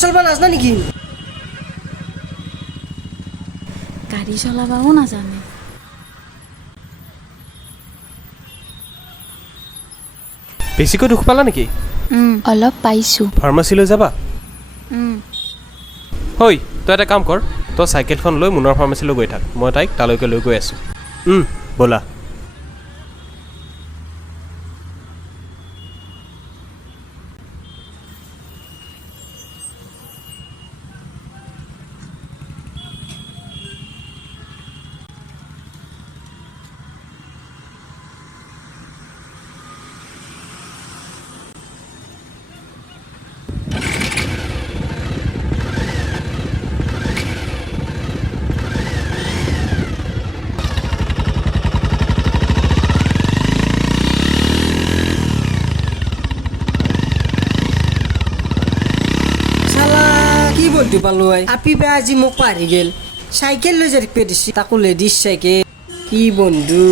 চলবা নাজনা নেকি গাড়ী চলাবাও নাজানে বেছিকৈ দুখ পালা নেকি অলপ পাইছোঁ ফাৰ্মাচীলৈ যাবা হৈ তই এটা কাম কৰ তই চাইকেলখন লৈ মুনৰ ফাৰ্মাচীলৈ গৈ থাক মই তাইক তালৈকে লৈ গৈ আছোঁ ব'লা বন্ধু পালো আপি বে আজি মোক পাহৰি গেল চাইকেল লৈ যাই পে দিছি তাকো লেডিজ চাইকেল কি বন্ধু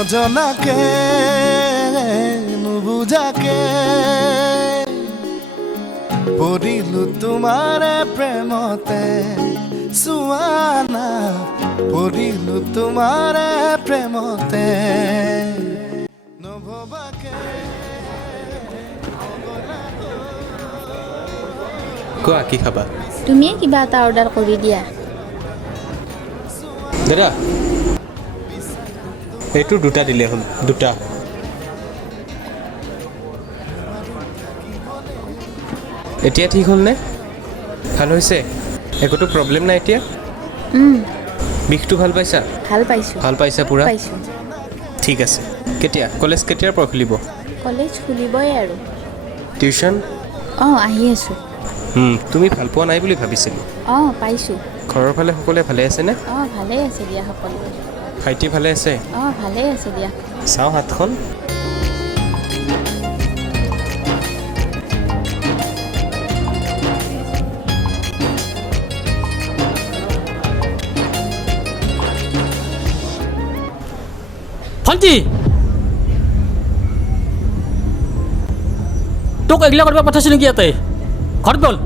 নজনাকে নুবুজাকে পৰিলো তোমাৰে প্ৰেমতে সুৱানা পৰিলো তোমাৰে প্ৰেমতে নভবাকে কোৱা কি খাবা তুমিয়ে কিবা এটা অৰ্ডাৰ কৰি দিয়া দাদা এইটো দুটা দিলে হ'ল দুটা এতিয়া ঠিক হ'লনে ভাল হৈছে একোতো প্ৰব্লেম নাই এতিয়া বিষটো ভাল পাইছা ভাল পাইছা পুৰা ঠিক আছে কেতিয়া কলেজ কেতিয়াৰ পৰা খুলিব কলেজ খুলিবই আৰু টিউশ্যন আহি আছোঁ তুমি ভাল পোৱা নাই বুলি ভাবিছিলোঁ পাইছোঁ ঘৰৰ ফালে সকলোৱে ভালে আছেনে ভালেই আছে দিয়া সকলোৱে ভাইটি ভালে আছে ভালেই আছে দিয়া চাওঁ হাতখন ভণ্টি তোক এগিলা কৰিব পঠাইছোঁ নেকি ইয়াতে ঘৰত গ'ল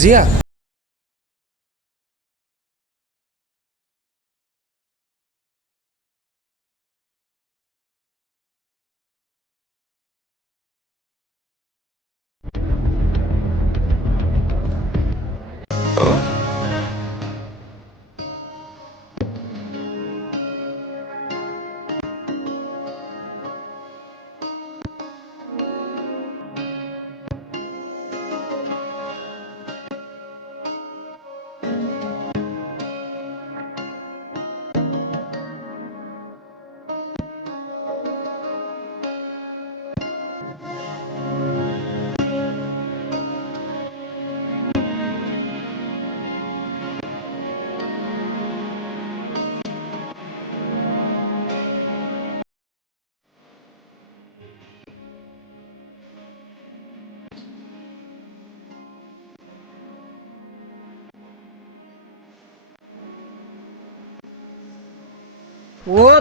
জিয়া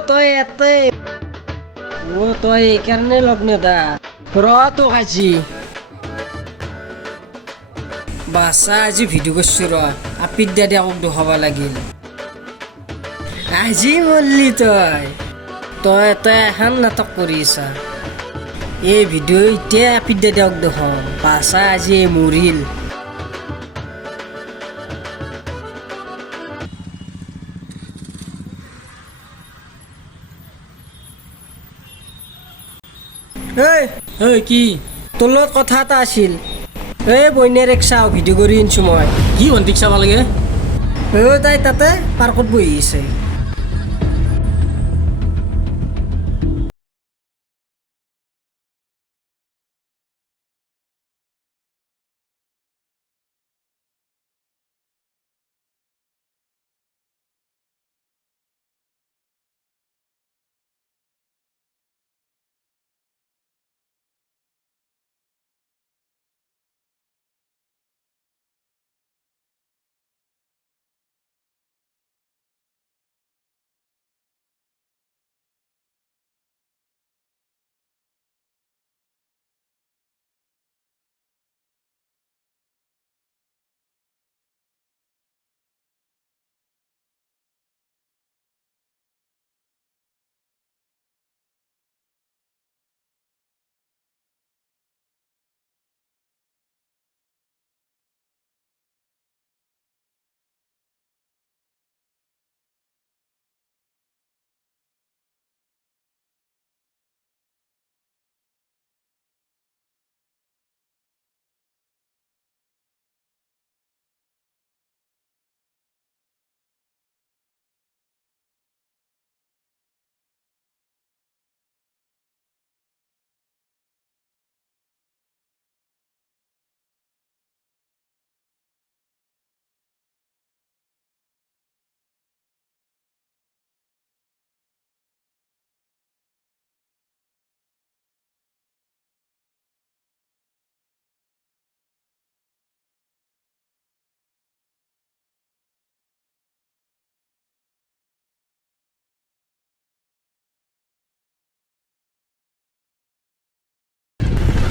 তই ইয়াতে তই এইকাৰণে লগ্ন দা ৰ তো আজি বাছা আজি ভিডিঅ' কৰিছোঁ ৰ আপিত দাদি আকৌ দেখাব লাগিল আজি মৰলি তই এখন নাটক কৰি আছা এই ভিডিঅ' এতিয়া আপিত দাদিক দেখাম বাছা আজি মৰিল ঐ কি তোৰ লগত কথা এটা আছিল এই বইনেৰেক চাওঁ ভিডিঅ' কৰি আনিছোঁ মই কি ভণ্টিক চাব লাগে তাই তাতে পাৰ্কত বহি আছে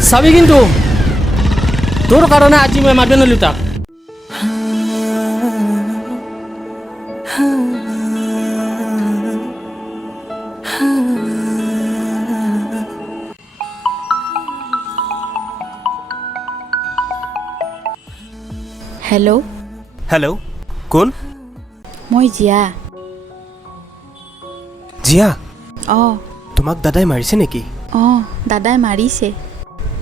চাবি কিন্তু তোৰ কাৰণে আজি মই মাৰিব নোৱাৰিলোঁ তাক হেল্ল' হেল্ল' কোন মই জিয়া জিয়া অঁ তোমাক দাদাই মাৰিছে নেকি অঁ দাদাই মাৰিছে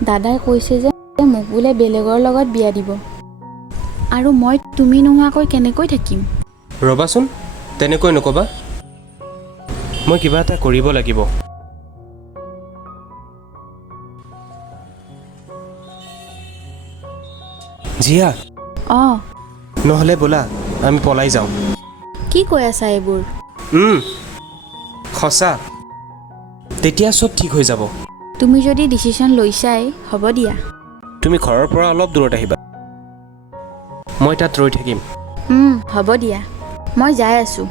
দাদাই কৈছে যে মোক বোলে বেলেগৰ লগত বিয়া দিব আৰু মই তুমি নোহোৱাকৈ কেনেকৈ থাকিম ৰ'বাচোন তেনেকৈ নক'বা মই কিবা এটা কৰিব লাগিব জিয়া অঁ নহ'লে ব'লা আমি পলাই যাওঁ কি কৈ আছা এইবোৰ সঁচা তেতিয়া চব ঠিক হৈ যাব তুমি যদি ডিচিশ্যন লৈছাই হ'ব দিয়া তুমি ঘৰৰ পৰা অলপ দূৰত আহিবা মই তাত ৰৈ থাকিম হ'ব দিয়া মই যাই আছোঁ